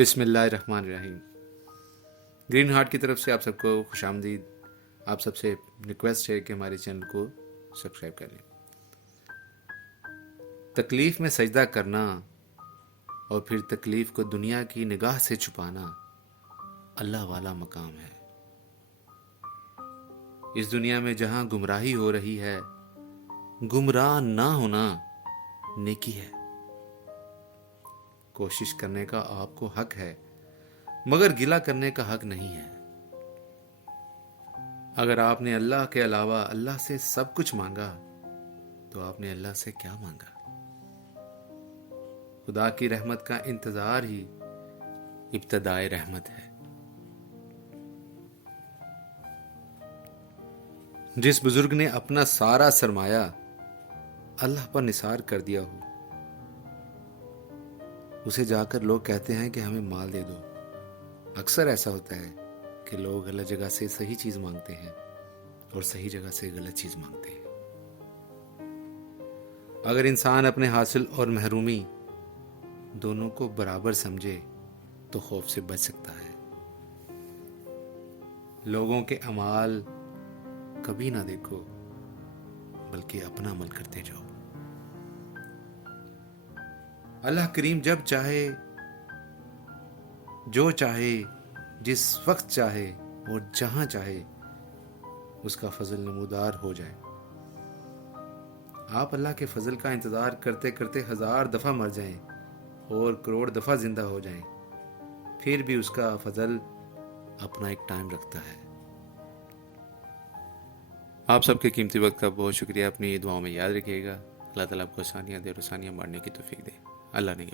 बिस्मिल्लाहिर्रहमानिर्रहीम। Green heart की तरफ से आप सबको खुशामदीद। आप सबसे रिक्वेस्ट है कि हमारे चैनल को सब्सक्राइब कर लें। तकलीफ़ में सजदा करना और फिर तकलीफ़ को दुनिया की निगाह से छुपाना अल्लाह वाला मकाम है। इस दुनिया में जहाँ गुमराही हो रही है, गुमराह ना होना नेकी है। कोशिश करने का आपको हक है, मगर गिला करने का हक नहीं है। अगर आपने अल्लाह के अलावा अल्लाह से सब कुछ मांगा तो आपने अल्लाह से क्या मांगा? खुदा की रहमत का इंतजार ही इब्तदाए रहमत है। जिस बुजुर्ग ने अपना सारा सरमाया अल्लाह पर निसार कर दिया हो, उसे जाकर लोग कहते हैं कि हमें माल दे दो। अक्सर ऐसा होता है कि लोग गलत जगह से सही चीज मांगते हैं और सही जगह से गलत चीज मांगते हैं। अगर इंसान अपने हासिल और महरूमी दोनों को बराबर समझे तो खौफ से बच सकता है। लोगों के अमाल कभी ना देखो, बल्कि अपना अमल करते जाओ। अल्लाह करीम जब चाहे, जो चाहे, जिस वक्त चाहे और जहां चाहे उसका फजल नमूदार हो जाए। आप अल्लाह के फजल का इंतजार करते करते 1000 दफा मर जाएं और करोड़ दफा जिंदा हो जाएं, फिर भी उसका फजल अपना एक टाइम रखता है। आप सबके कीमती वक्त का बहुत शुक्रिया। अपनी दुआओं में याद रखिएगा। अल्लाह ताला आपको आसानियां दे और आसानियां मारने की तौफीक दे। अल्लाह ने